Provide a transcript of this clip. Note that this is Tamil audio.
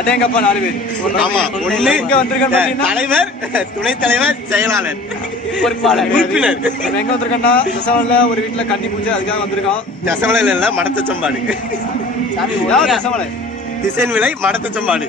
அடேங்கப்பா 4 பேர். இங்க வந்திருக்கோம் தலைவர், துணைத் தலைவர், செயலாளர், பொறுப்பாளர், உறுப்பினர். எங்க வந்திருக்கோம்னா தசவலையில ஒரு வீட்டுல கன்னி பூஜை, அதுக்காக வந்திருக்கோம். தசவலையில இல்ல மடத்தச்சம்பாடு, தசவலை திசைன் விலை மடத்தச்சம்பாடு.